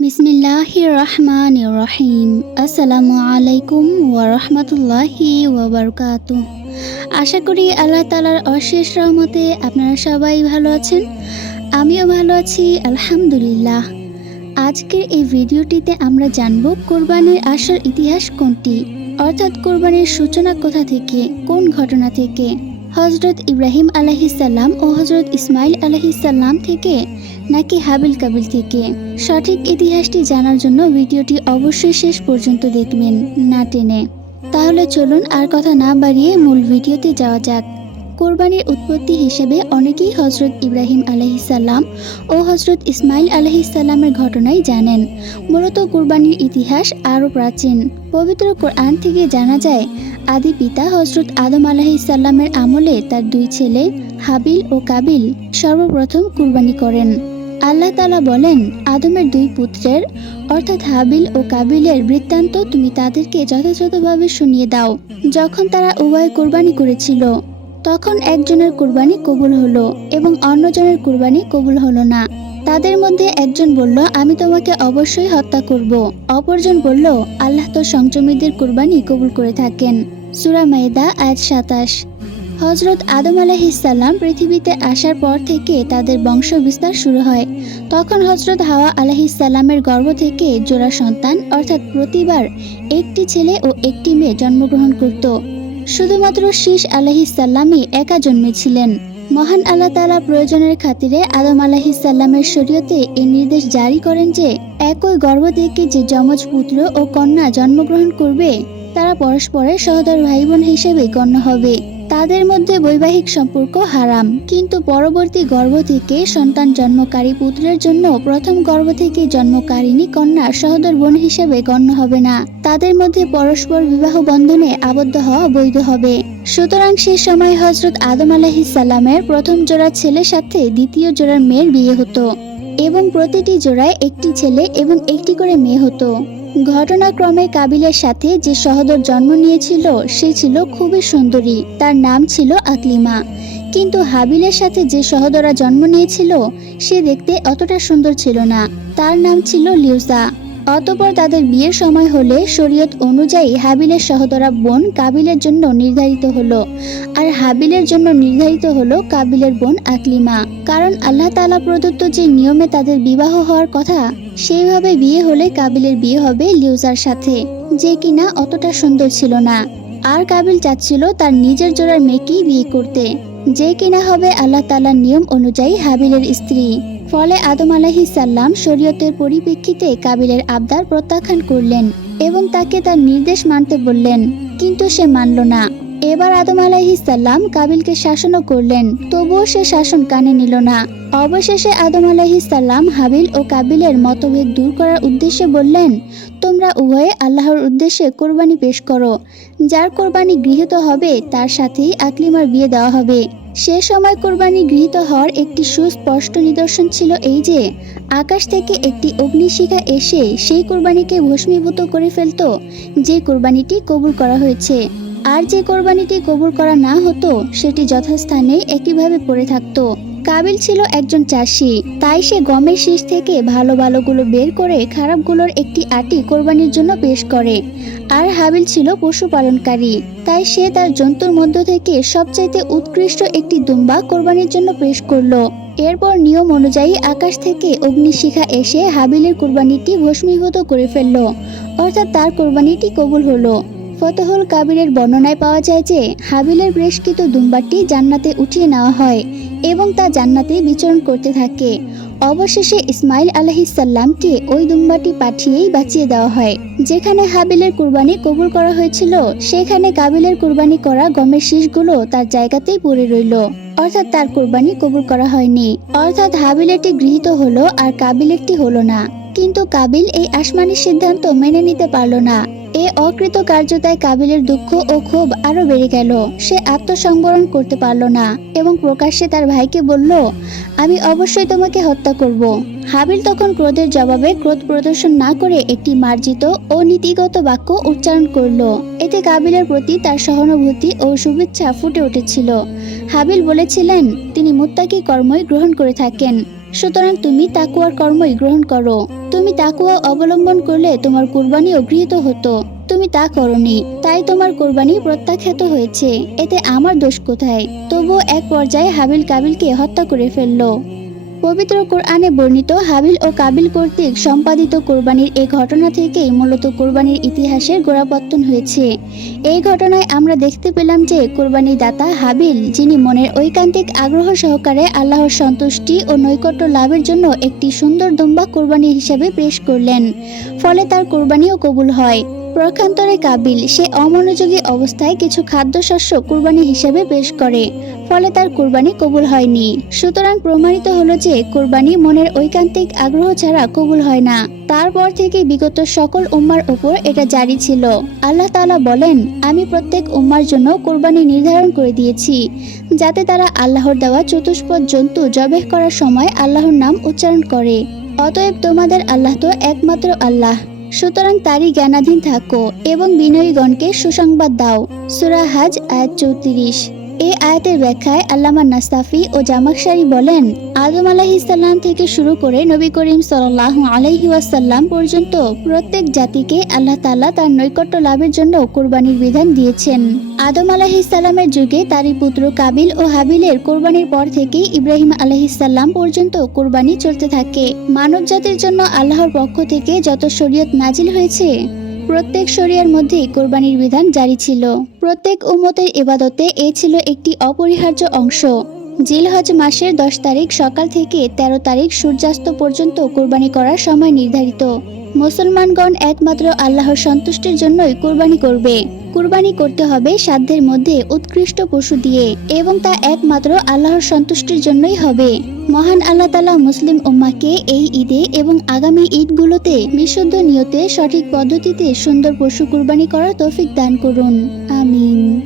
বিসমিল্লাহি রহমান রহিম আসসালামু আলাইকুম ওয়ারহমতুল্লাহি ওয়াবারকাতু আশা করি আল্লাহ তালার অশেষ রহমতে আপনারা সবাই ভালো আছেন, আমিও ভালো আছি, আলহামদুলিল্লাহ। আজকের এই ভিডিওটিতে আমরা জানব কোরবানির আসার ইতিহাস কোনটি, অর্থাৎ কোরবানির সূচনা কোথা থেকে, কোন ঘটনা থেকে হজরত ইব্রাহিম আলাহিসাল্লাম ও হজরত ইসমাইল আলাহিসাল্লাম থেকে, নাকি হাবিল কাবিল থেকে? সঠিক ইতিহাসটি জানার জন্য ভিডিওটি অবশ্যই শেষ পর্যন্ত দেখবেন, না টেনে। তাহলে চলুন আর কথা না বাড়িয়ে মূল ভিডিওতে যাওয়া যাক। কোরবানির উৎপত্তি হিসেবে অনেকেই হজরত ইব্রাহিম আলহিসাল্লাম ও হজরত ইসমাইল আলহিসাল্লামের ঘটনাই জানেন। মূলত কোরবানির ইতিহাস আরও প্রাচীন। পবিত্র কোরআন থেকে জানা যায়, আদি পিতা হজরত আদম আলাহিসাল্লামের আমলে তার দুই ছেলে হাবিল ও কাবিল সর্বপ্রথম কুরবানি করেন। আল্লাহ তালা বলেন, আদমের দুই পুত্রের, অর্থাৎ হাবিল ও কাবিলের বৃত্তান্ত তুমি তাদেরকে যথাযথভাবে শুনিয়ে দাও। যখন তারা উভয় কোরবানি করেছিল তখন একজনের কুরবানি কবুল হলো এবং অন্যজনের কুরবানি কবুল হলো না। তাদের মধ্যে একজন বলল, আমি তোমাকে অবশ্যই হত্যা করব। অপরজন বলল, আল্লাহ তো সংযমীদের কুরবানি কবুল করে থাকেন। সুরা মাইদা আয়াত সাতাশ। হজরত আদম আলাহিসাল্লাম পৃথিবীতে আসার পর থেকে তাদের বংশ বিস্তার শুরু হয়। তখন হজরত হাওয়া আলাহিসাল্লামের গর্ভ থেকে জোড়া সন্তান, অর্থাৎ প্রতিবার একটি ছেলে ও একটি মেয়ে জন্মগ্রহণ করত। শুধুমাত্র শীষ আলাহিসাল্লামই একা জন্মেছিলেন। মহান আল্লাহ তালা প্রয়োজনের খাতিরে আদম আলাহিসাল্লামের শরীয়তে এই নির্দেশ জারি করেন যে, একই গর্ভ থেকে যে যমজ পুত্র ও কন্যা জন্মগ্রহণ করবে, তারা পরস্পরের সহদর ভাই বোন হিসেবে গণ্য হবে। তাদের মধ্যে বৈবাহিক সম্পর্ক হারাম, কিন্তু পরবর্তী গর্ভ থেকে সন্তান জন্মকারী পুত্রের জন্য প্রথম গর্ভ থেকে জন্মকারিণী কন্যা সহদর বোন হিসেবে গণ্য হবে না। তাদের মধ্যে পরস্পর বিবাহ বন্ধনে আবদ্ধ হওয়া বৈধ হবে। সুতরাং সে সময় হজরত আদম আলাহিসাল্লামের প্রথম জোড়া ছেলের সাথে দ্বিতীয় জোড়ার মেয়ের বিয়ে হতো এবং প্রতিটি জোড়ায় একটি ছেলে এবং একটি করে মেয়ে হতো। ঘটনাক্রমে কাবিলের সাথে যে সহদর জন্ম নিয়েছিল, সে ছিল খুবই সুন্দরী। তার নাম ছিল আকলিমা। কিন্তু হাবিলের সাথে যে সহদরা জন্ম নিয়েছিল, সে দেখতে অতটা সুন্দর ছিল না। তার নাম ছিল লিউসা অতপর তাদের বিয়ের সময় হলে শরীয়ত অনুযায়ী হাবিলের সহদরা বোন কাবিলের জন্য নির্ধারিত হলো। আর হাবিলের জন্য নির্ধারিত হলো কাবিলের বোন আকলিমা। কারণ আল্লাহ তালা প্রদত্ত যে নিয়মে তাদের বিবাহ হওয়ার কথা, সেইভাবে বিয়ে হলে কাবিলের বিয়ে হবে লিউজার সাথে, যে কিনা অতটা সুন্দর ছিল না। আর কাবিল চাচ্ছিল তার নিজের জোড়ার মেয়েকেই বিয়ে করতে, যে কিনা হবে আল্লাহ তালার নিয়ম অনুযায়ী হাবিলের স্ত্রী। ফলে আদম আলাহিসাল্লাম শরীয়তের পরিপ্রেক্ষিতে কাবিলের আবদার প্রত্যাখ্যান করলেন এবং তাকে তার নির্দেশ মানতে বললেন, কিন্তু সে মানল না। এবার আদম আলাহিসাল্লাম কাবিলকে শাসনও করলেন, তবুও সে শাসন কানে নিল না। অবশেষে আদম আলাহিসাল্লাম হাবিল ও কাবিলের মতভেদ দূর করার উদ্দেশ্যে বললেন, তোমরা উভয়ে আল্লাহর উদ্দেশ্যে কোরবানি পেশ করো। যার কোরবানি গৃহীত হবে, তার সাথেই আকলিমার বিয়ে দেওয়া হবে। সে সময় কোরবানি গৃহীত হওয়ার একটি সুস্পষ্ট নিদর্শন ছিল এই যে, আকাশ থেকে একটি অগ্নিশিখা এসে সেই কোরবানিকে ভস্মীভূত করে ফেলত, যে কোরবানিটি কবুল করা হয়েছে। আর যে কোরবানিটি কবুল করা না হতো, সেটি যথাস্থানে একইভাবে পড়ে থাকতো। কাবিল ছিল একজন চাষি। তাই সে গমের শীষ থেকে ভালো ভালোগুলো বের করে খারাপগুলোর একটি আটি কোরবানির জন্য পেশ করে। আর হাবিল ছিল পশুপালনকারী। তাই সে তার জন্তুর মধ্য থেকে সবচাইতে উৎকৃষ্ট একটি দুম্বা কোরবানির জন্য পেশ করল। এরপর নিয়ম অনুযায়ী আকাশ থেকে অগ্নিশিখা এসে হাবিলের কোরবানিটি ভস্মীভূত করে ফেলল। অর্থাৎ তার কোরবানিটি কবুল হলো। ফতহুল কাবিরের বর্ণনায় পাওয়া যায় যে, হাবিলের বৃষ্কৃত দুম্বাটি জান্নাতে উঠিয়ে নেওয়া হয়। এবং তা জান্নাতে বিচরণ করতে থাকে। অবশেষে ইসমাইল আলহিসাল্লামকে ওই দুম্বাটি পাঠিয়েই বাঁচিয়ে দেওয়া হয়। যেখানে হাবিলের কুরবানি কবুল করা হয়েছিল, সেখানে কাবিলের কুরবানি করা গমের শীষগুলো তার জায়গাতেই পড়ে রইল। অর্থাৎ তার কোরবানি কবুল করা হয়নি। অর্থাৎ হাবিলেরটি গৃহীত হলো আর কাবিলেরটি হলো না। কিন্তু কাবিল এই আসমানি সিদ্ধান্ত মেনে নিতে পারল না। এ অকৃত কার্যতায় কাবিলের দুঃখ ও ক্ষোভ আরও বেড়ে গেল। সে আত্মসংবরণ করতে পারল না এবং প্রকাশ্যে তার ভাইকে বলল, আমি অবশ্যই তোমাকে হত্যা করব। হাবিল তখন ক্রোধের জবাবে ক্রোধ প্রদর্শন না করে একটি মার্জিত ও নীতিগত বাক্য উচ্চারণ করল। এতে কাবিলের প্রতি তার সহানুভূতি ও শুভেচ্ছা ফুটে উঠেছিল। হাবিল বলেছিলেন, তিনি মুত্তাকি কর্মই গ্রহণ করে থাকেন। সুতরাং তুমি তাকুয়ার কর্মই গ্রহণ করো। তুমি তাকুয়া অবলম্বন করলে তোমার কুরবানি অগৃহীত হতো। তুমি তা করনি, তাই তোমার কোরবানি প্রত্যাখ্যাত হয়েছে। এতে আমার দোষ কোথায়? তবুও এক পর্যায়ে হাবিল কাবিলকে হত্যা করে ফেলল। পবিত্র কোরআনে বর্ণিত হাবিল ও কাবিল কর্তৃক সম্পাদিত কোরবানির এই ঘটনা থেকেই মূলত কোরবানির ইতিহাসের গোড়াপত্তন হয়েছে। এই ঘটনায় আমরা দেখতে পেলাম যে কোরবানি দাতা হাবিল, যিনি মনের ঐকান্তিক আগ্রহ সহকারে আল্লাহর সন্তুষ্টি ও নৈকট্য লাভের জন্য একটি সুন্দর দুম্বা কোরবানি হিসেবে পেশ করলেন, ফলে তার কোরবানিও কবুল হয়। প্রখান্তরে কাবিল সে অমনোযোগী অবস্থায় কিছু খাদ্যশস্য কুরবানি হিসেবে পেশ করে। ফলে তার কুরবানি কবুল হয়নি। সুতরাং প্রমাণিত হলো যে কুরবানি মনের ঐকান্তিক আগ্রহ ছাড়া কবুল হয় না। তারপর থেকে বিগত সকল উম্মার উপর এটা জারি ছিল। আল্লাহ তাআলা বলেন, আমি প্রত্যেক উম্মার জন্য কোরবানি নির্ধারণ করে দিয়েছি, যাতে তারা আল্লাহর দেওয়া চতুষ্পদ জন্তু জবেহ করার সময় আল্লাহর নাম উচ্চারণ করে। অতএব তোমাদের আল্লাহ তো একমাত্র আল্লাহ। সুতরাং তারই জ্ঞানাধীন থাকো এবং বিনয়ীগণকে সুসংবাদ দাও। সুরা হাজ, আয়াত চৌত্রিশ। এই আয়াতের ব্যাখ্যায় আল্লামা নাস্তাফি ও জামাকশারি বলেন, আদম আলাহিসাল্লাম থেকে শুরু করে নবী করিম সাল্লাহ আলাইহি ওয়াসাল্লাম পর্যন্ত প্রত্যেক জাতিকে আল্লাহ তাআলা তার নৈকট্য লাভের জন্য কোরবানির বিধান দিয়েছেন। আদম আলাহিসাল্লামের যুগে তারই পুত্র কাবিল ও হাবিলের কোরবানির পর থেকেই ইব্রাহিম আলাহিসাল্লাম পর্যন্ত কোরবানি চলতে থাকে। মানব জাতির জন্য আল্লাহর পক্ষ থেকে যত শরীয়ত নাজিল হয়েছে প্রত্যেক শরিয়ার মধ্যেই কোরবানির বিধান জারি ছিল। প্রত্যেক উম্মতের ইবাদতে এ ছিল একটি অপরিহার্য অংশ। জিলহজ মাসের দশ তারিখ সকাল থেকে ১৩ তারিখ সূর্যাস্ত পর্যন্ত কোরবানি করার সময় নির্ধারিত। মুসলমানগণ একমাত্র আল্লাহর সন্তুষ্টির জন্যই কোরবানি করবে। কুরবানি করতে হবে সাধ্যের মধ্যে উৎকৃষ্ট পশু দিয়ে এবং তা একমাত্র আল্লাহর সন্তুষ্টির জন্যই হবে। মহান আল্লাহ তালা মুসলিম উম্মাকে এই ঈদে এবং আগামী ঈদগুলোতে বিশুদ্ধ নিয়তে সঠিক পদ্ধতিতে সুন্দর পশু কুরবানি করার তৌফিক দান করুন। আমিন।